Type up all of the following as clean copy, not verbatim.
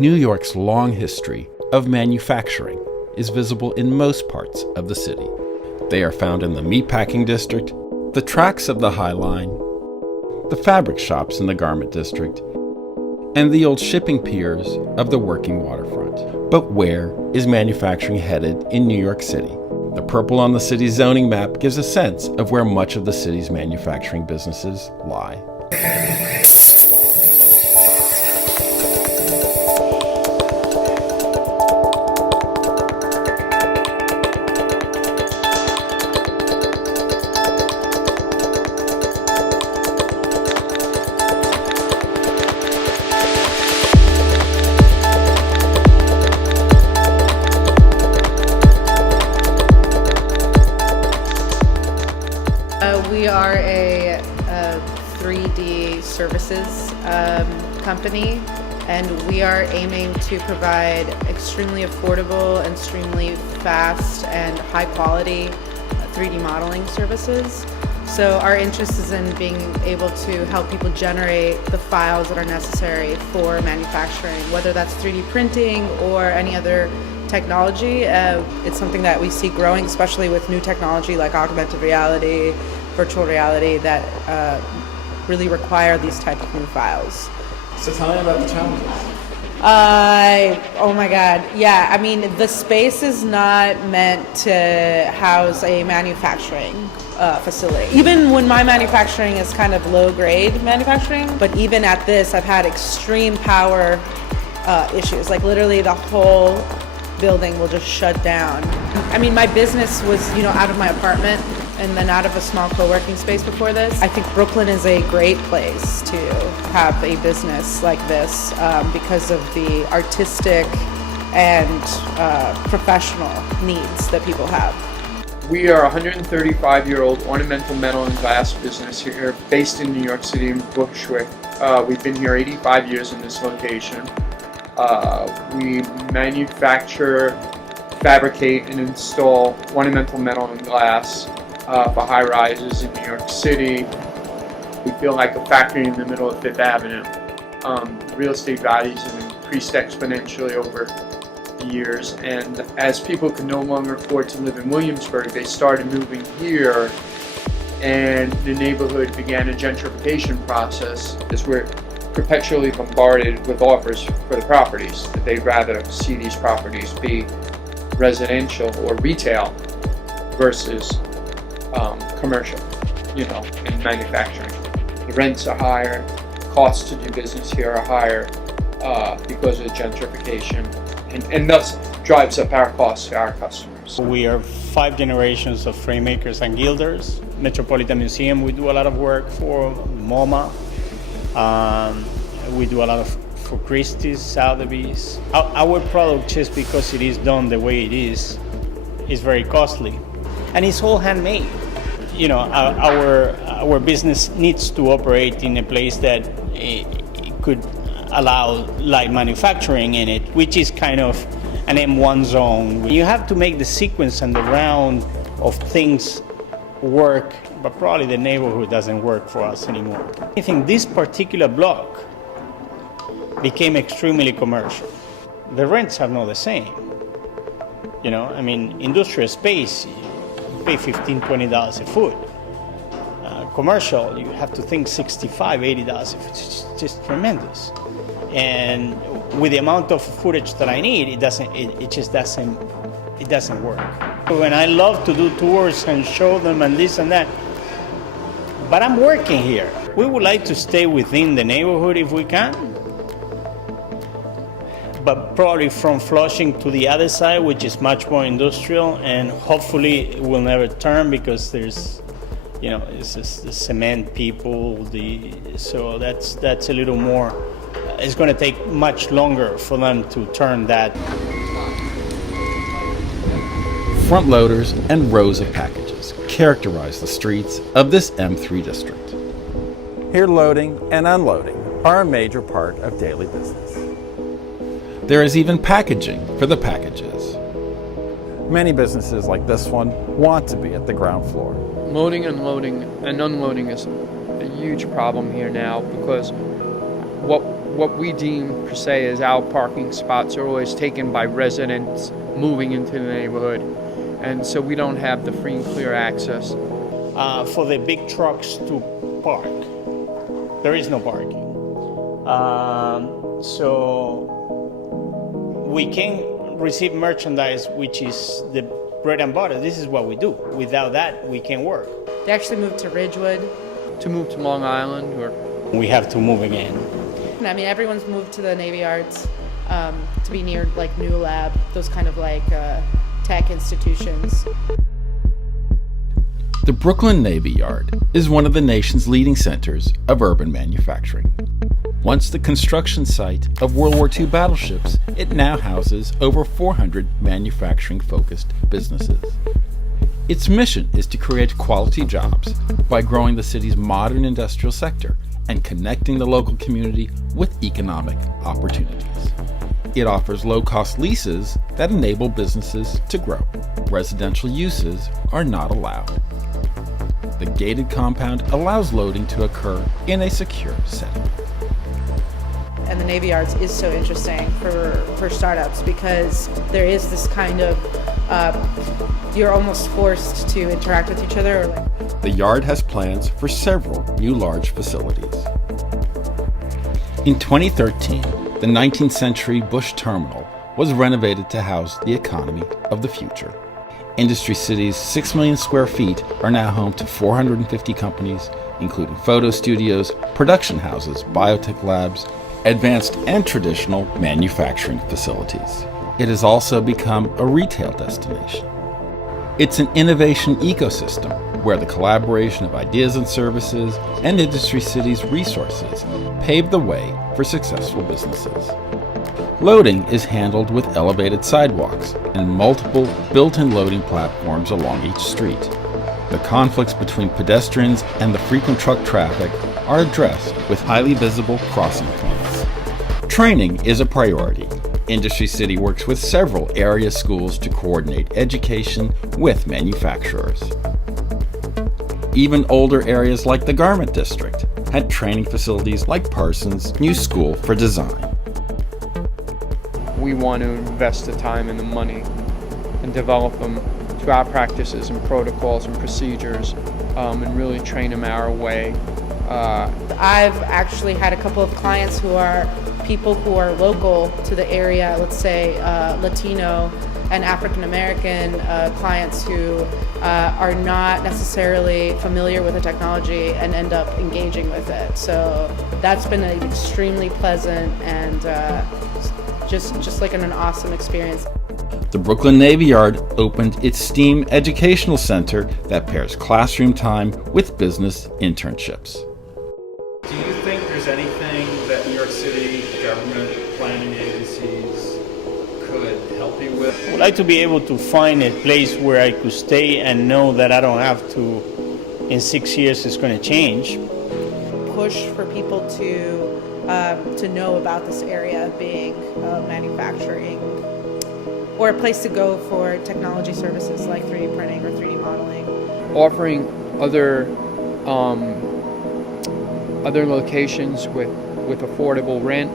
New York's long history of manufacturing is visible in most parts of the city. They are found in the meatpacking district, the tracks of the High Line, the fabric shops in the garment district, and the old shipping piers of the working waterfront. But where is manufacturing headed in New York City? The purple on the city's zoning map gives a sense of where much of the city's manufacturing businesses lie. We are a 3D services company, and we are aiming to provide extremely affordable and extremely fast and high quality 3D modeling services. So our interest is in being able to help people generate the files that are necessary for manufacturing, whether that's 3D printing or any other technology. It's something that we see growing, especially with new technology like augmented reality, virtual reality, that really require these type of new files. So tell me about the challenges. Oh my God. Yeah, I mean, the space is not meant to house a manufacturing facility. Even when my manufacturing is kind of low grade manufacturing, but even at this, I've had extreme power issues. Like literally the whole building will just shut down. I mean, my business was, out of my apartment and then out of a small co-working space before this. I think Brooklyn is a great place to have a business like this because of the artistic and professional needs that people have. We are a 135-year-old ornamental metal and glass business here, based in New York City in Bushwick. We've been here 85 years in this location. We manufacture, fabricate, and install ornamental metal and glass for high rises in New York City. We feel like a factory in the middle of Fifth Avenue. Real estate values have increased exponentially over the years, and as people could no longer afford to live in Williamsburg, they started moving here, and the neighborhood began a gentrification process as we're perpetually bombarded with offers for the properties, that they'd rather see these properties be residential or retail versus commercial, and manufacturing. The rents are higher, costs to do business here are higher because of gentrification, and thus drives up our costs to our customers. We are 5 generations of frame makers and gilders. Metropolitan Museum, we do a lot of work for MoMA. We do a lot for Christie's, Sotheby's. Our product, just because it is done the way it is very costly, and it's all handmade. Our business needs to operate in a place that it could allow light manufacturing in it, which is kind of an M1 zone. You have to make the sequence and the round of things work, but probably the neighborhood doesn't work for us anymore. I think this particular block became extremely commercial. The rents are not the same. Industrial space, you pay $15, $20 a foot. Commercial, you have to think $65, $80. It's just tremendous. And with the amount of footage that I need, it doesn't work. When I love to do tours and show them and this and that, but I'm working here. We would like to stay within the neighborhood if we can, but probably from Flushing to the other side, which is much more industrial, and hopefully it will never turn because there's, it's just the cement people, so that's a little more. It's going to take much longer for them to turn that. Front loaders and rows of packages characterize the streets of this M3 district. Here, loading and unloading are a major part of daily business. There is even packaging for the packages. Many businesses like this one want to be at the ground floor. Loading and loading and unloading is a huge problem here now, because what what we deem per se as our parking spots are always taken by residents moving into the neighborhood. And so we don't have the free and clear access. For the big trucks to park, there is no parking. So we can receive merchandise, which is the bread and butter. This is what we do. Without that, we can't work. They actually moved to Ridgewood. To move to Long Island, or We have to move again. I mean, everyone's moved to the Navy Yards to be near like New Lab, those kind of like tech institutions. The Brooklyn Navy Yard is one of the nation's leading centers of urban manufacturing. Once the construction site of World War II battleships, it now houses over 400 manufacturing-focused businesses. Its mission is to create quality jobs by growing the city's modern industrial sector and connecting the local community with economic opportunities. It offers low-cost leases that enable businesses to grow. Residential uses are not allowed. The gated compound allows loading to occur in a secure setting. And the Navy Yards is so interesting for startups because there is this kind of, you're almost forced to interact with each other. The Yard has plans for several new large facilities. In 2013, the 19th century Bush Terminal was renovated to house the economy of the future. Industry City's 6 million square feet are now home to 450 companies, including photo studios, production houses, biotech labs, advanced and traditional manufacturing facilities. It has also become a retail destination. It's an innovation ecosystem where the collaboration of ideas and services and Industry City's resources pave the way for successful businesses. Loading is handled with elevated sidewalks and multiple built-in loading platforms along each street. The conflicts between pedestrians and the frequent truck traffic are addressed with highly visible crossing points. Training is a priority. Industry City works with several area schools to coordinate education with manufacturers. Even older areas like the Garment District had training facilities like Parsons' new School for Design. we want to invest the time and the money and develop them to our practices and protocols and procedures, and really train them our way. I've actually had a couple of clients who are people who are local to the area, let's say Latino and African American clients who are not necessarily familiar with the technology and end up engaging with it. So that's been an extremely pleasant and just like an awesome experience. The Brooklyn Navy Yard opened its STEAM educational center that pairs classroom time with business internships. Do you think there's anything that New York City government planning agencies could help you with? I would like to be able to find a place where I could stay and know that I don't have to, in 6 years it's going to change. Push for people to know about this area being manufacturing, or a place to go for technology services like 3D printing or 3D modeling. Offering other locations with affordable rent,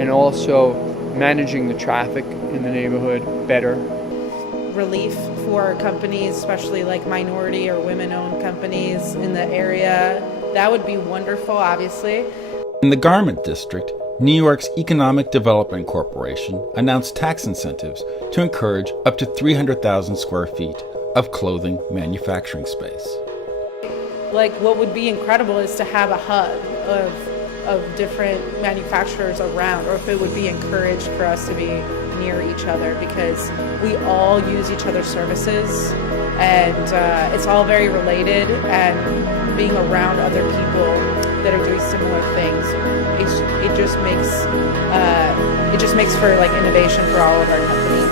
and also managing the traffic in the neighborhood better. Relief for companies, especially like minority or women-owned companies in the area. That would be wonderful, obviously. In the Garment District, New York's Economic Development Corporation announced tax incentives to encourage up to 300,000 square feet of clothing manufacturing space. Like, what would be incredible is to have a hub of different manufacturers around, or if it would be encouraged for us to be near each other, because we all use each other's services, and it's all very related, and being around other people that are doing similar things, it just makes for like innovation for all of our companies.